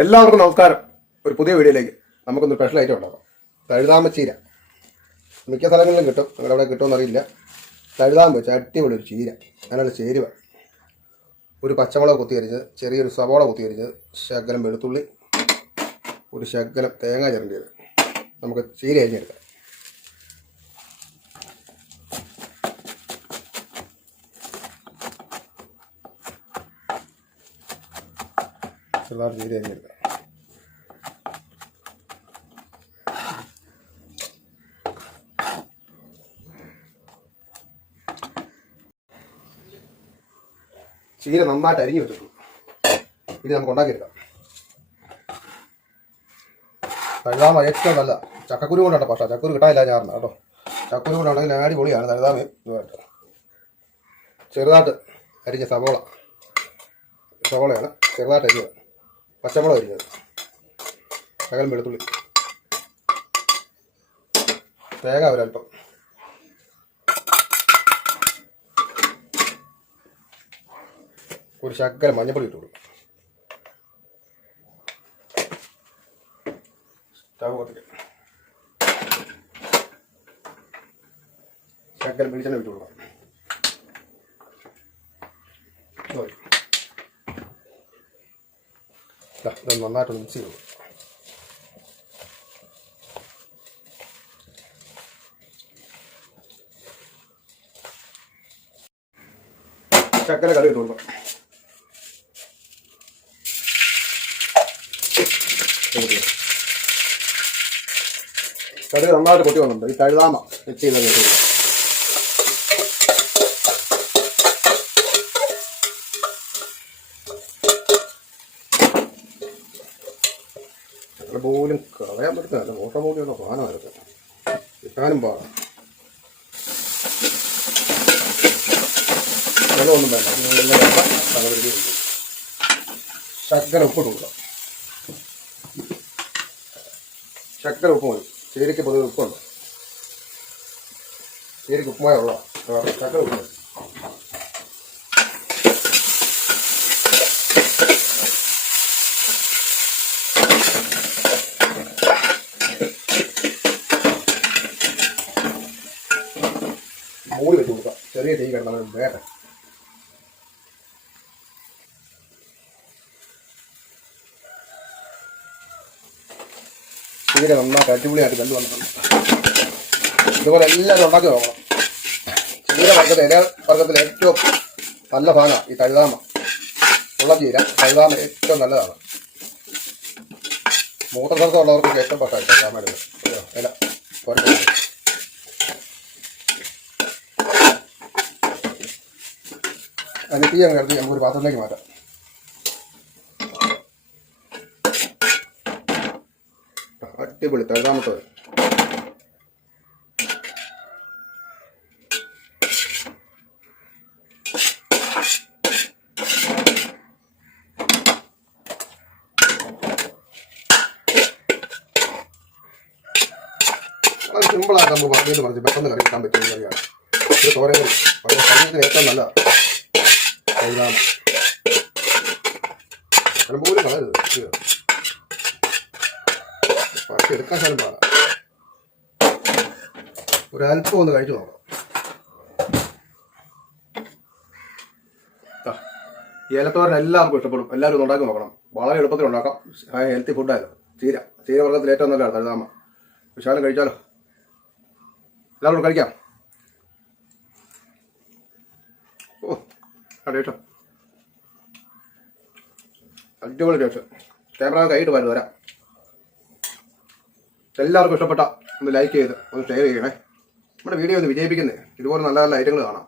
എല്ലാവർക്കും നമസ്കാരം. ഒരു പുതിയ വീഡിയോയിലേക്ക് നമുക്കൊന്ന് സ്പെഷ്യൽ ഐറ്റം ഉണ്ടാക്കാം. തഴുതാമച്ചീര മിക്ക സ്ഥലങ്ങളിലും കിട്ടും, നിങ്ങളുടെ അവിടെ കിട്ടുമെന്ന് അറിയില്ല. തഴുതാമ്പ് വെച്ച് അടിപൊളി ഒരു ചീര. അതിനുള്ള ചേരുവ ഒരു പച്ചമുളക് കുത്തിയരിച്ചത്, ചെറിയൊരു സവോള കുത്തിയരിച്ചത്, ശകലം വെളുത്തുള്ളി, ഒരു ശകലം തേങ്ങ ചിരണ്ടിയത്. നമുക്ക് ചീര അരിഞ്ഞെടുക്കാം. ചെറുതായിട്ട് ചീര അരിഞ്ഞെടുക്കാം. ചീര നന്നായിട്ട് അരിഞ്ഞു വെച്ചിട്ടു. ഇത് നമുക്ക് ഉണ്ടാക്കിയെടുക്കാം. തഴുതാമ ഏറ്റവും നല്ല ചക്കക്കുരു കൊണ്ടാണ്. പക്ഷേ ചക്കുരു കിട്ടാനില്ല ഞാറുന്ന കേട്ടോ. ചക്കുരു കൊണ്ടാണെങ്കിൽ അടിപൊളിയാണ് തഴുതാമ. ഇതുമായിട്ട് ചെറുതായിട്ട് അരിഞ്ഞ സവോളയാണ് ചെറുതായിട്ട് അരിഞ്ഞത്, പച്ചമുളക് അരിഞ്ഞത്, ശകലം വെളുത്തുള്ളി, തേങ്ങ ഒരൽപ്പം, ഒരു ശകലം മഞ്ഞപ്പൊടി ഇട്ട് കൊടുക്കും. സ്റ്റവ് കത്തിക്കാം. ശകലം വെളിച്ചെണ്ണ ഇട്ട് കൊടുക്കാം. ഇത് നന്നായിട്ട് മിക്സ് ചെയ്ത് കൊടുക്കും. ശർക്കര കറി ഇട്ട് കൊടുക്കാം. കറി നന്നായിട്ട് പൊട്ടി വന്നിട്ടുണ്ട്. ഈ തഴുതാമ മിക്സ് ചെയ്ത് കൊടുക്കും. പോലും കളയാൻ പറ്റുന്നതല്ല, മോട്ട പോലെയുള്ള സാധനമായിരുന്നു. കിട്ടാനും പാടാം. വെള്ളമൊന്നും വേണ്ട. ശർക്കര ഉപ്പിട്ട് കൊടുക്കാം. ശർക്കര ഉപ്പ് മതി. ചീരയ്ക്ക് പൊതുവെ ഉപ്പുണ്ട്. ചീരയ്ക്ക് ഉപ്പുമായ ഉള്ളതാണ്. ശർക്കര ഉപ്പ് മതി. മൂടി വെച്ച് കൊടുക്കാം. ചെറിയ തീ കിടന്നാൽ വേറെ. ചീര നന്നായിട്ട് അടിപൊളിയായിട്ട് കണ്ടു വന്നിട്ടുണ്ട്. ഇതുപോലെ എല്ലാവരും ഉണ്ടാക്കി നോക്കണം. ചീര വർഗത്തിൽ ഏറ്റവും നല്ല സാധനമാണ് ഈ തഴുതാമ. ഉള്ള ചീര തഴുതാമ ഏറ്റവും നല്ലതാണ്. മൂത്രശ്വാസമുള്ളവർക്ക് ഏറ്റവും പെട്ടായി തഴുതാമ എടുക്കുന്നത്. ഇല കുറച്ച് അതിന് തീ അങ്ങ് കിടത്തി നമുക്കൊരു പാത്രത്തിലേക്ക് മാറ്റാം. അടിപൊളി തഴുതാമത്തത്. അത് സിമ്പിളായിട്ട് നമുക്ക് പറഞ്ഞിട്ട് പെട്ടെന്ന് കറി വെക്കാൻ പറ്റുന്ന കറിയാണ്. ഒരു തോരൻ കറി ശരീരത്തിന് ഏറ്റവും നല്ല തഴുതാമ. പോലും കളയരുത്. പക്ഷെ എടുക്കാൻ സ്ഥലം പാടാം. ഒരല്പം ഒന്ന് കഴിച്ചു നോക്കാം. ഏലത്തോരൻ എല്ലാവർക്കും ഇഷ്ടപ്പെടും. എല്ലാവരും ഒന്ന് ഉണ്ടാക്കി നോക്കണം. വളരെ എളുപ്പത്തിൽ ഉണ്ടാക്കാം. ഹെൽത്തി ഫുഡായിരുന്നു. ചീര വർഗത്തിൽ ഏറ്റവും നല്ലതാണ് തഴുതാമ. വിശാലം കഴിച്ചാലോ. എല്ലാവരും കഴിക്കാം. ഓ ടേസ്റ്റ്, അടിപൊളി ടേസ്റ്റ്. ക്യാമറ കൈയിട്ട് വരാം. എല്ലാവർക്കും ഇഷ്ടപ്പെട്ട ഒന്ന് ലൈക്ക് ചെയ്ത് ഒന്ന് ഷെയർ ചെയ്യണേ. നമ്മുടെ വീഡിയോ ഒന്ന് വിജയിപ്പിക്കുന്നേ. ഇതുപോലെ നല്ല നല്ല ഐറ്റങ്ങൾ കാണാം.